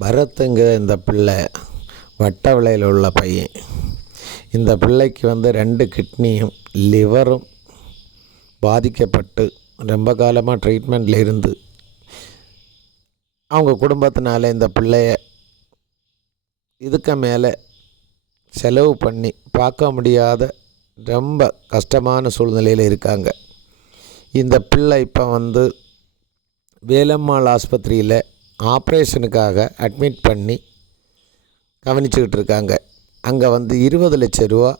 பரத்துங்கிற இந்த பிள்ளை வட்ட விலையில் உள்ள பையன். இந்த பிள்ளைக்கு வந்து ரெண்டு கிட்னியும் லிவரும் பாதிக்கப்பட்டு ரொம்ப காலமாக ட்ரீட்மெண்ட்டில் இருந்து அவங்க குடும்பத்தினால இந்த பிள்ளைய இதுக்கு மேலே செலவு பண்ணி பார்க்க முடியாத ரொம்ப கஷ்டமான சூழ்நிலையில் இருக்காங்க. இந்த பிள்ளை இப்போ வந்து வேலம்மாள் ஆஸ்பத்திரியில் ஆப்ரேஷனுக்காக அட்மிட் பண்ணி கவனிச்சுக்கிட்டு இருக்காங்க அங்கே வந்து இருபது லட்ச ரூபா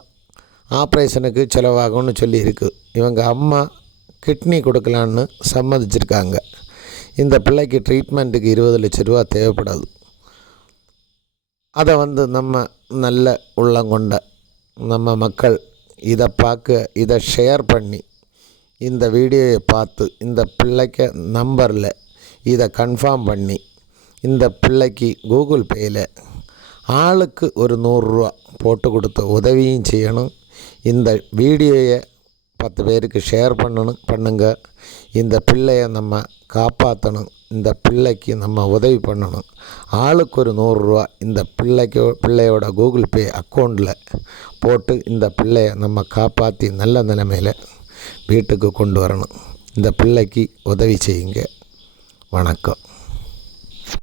ஆப்ரேஷனுக்கு செலவாகும்னு சொல்லியிருக்கு. இவங்க அம்மா கிட்னி கொடுக்கலான்னு சம்மதிச்சிருக்காங்க. இந்த பிள்ளைக்கு ட்ரீட்மெண்ட்டுக்கு இருபது லட்ச ரூபா தேவைப்படாது. அதை வந்து நம்ம நல்ல உள்ளங்கொண்ட நம்ம மக்கள் இதை பார்க்க இதை ஷேர் பண்ணி இந்த வீடியோவை பார்த்து இந்த பிள்ளைக்கு நம்பரில் இதை கன்ஃபார்ம் பண்ணி இந்த பிள்ளைக்கு கூகுள் பேயில் ஆளுக்கு ஒரு நூறுரூவா போட்டு கொடுத்து உதவியும் செய்யணும். இந்த வீடியோயை பத்து பேருக்கு ஷேர் பண்ணணும் பண்ணுங்க. இந்த பிள்ளையை நம்ம காப்பாற்றணும் இந்த பிள்ளைக்கு நம்ம உதவி பண்ணணும். ஆளுக்கு ஒரு நூறுரூவா இந்த பிள்ளைக்கு பிள்ளையோட கூகுள் பே அக்கௌண்ட்டில் போட்டு இந்த பிள்ளையை நம்ம காப்பாற்றி நல்ல நிலைமையில் வீட்டுக்கு கொண்டு வரணும். இந்த பிள்ளைக்கு உதவி செய்யுங்க. வணக்கம்.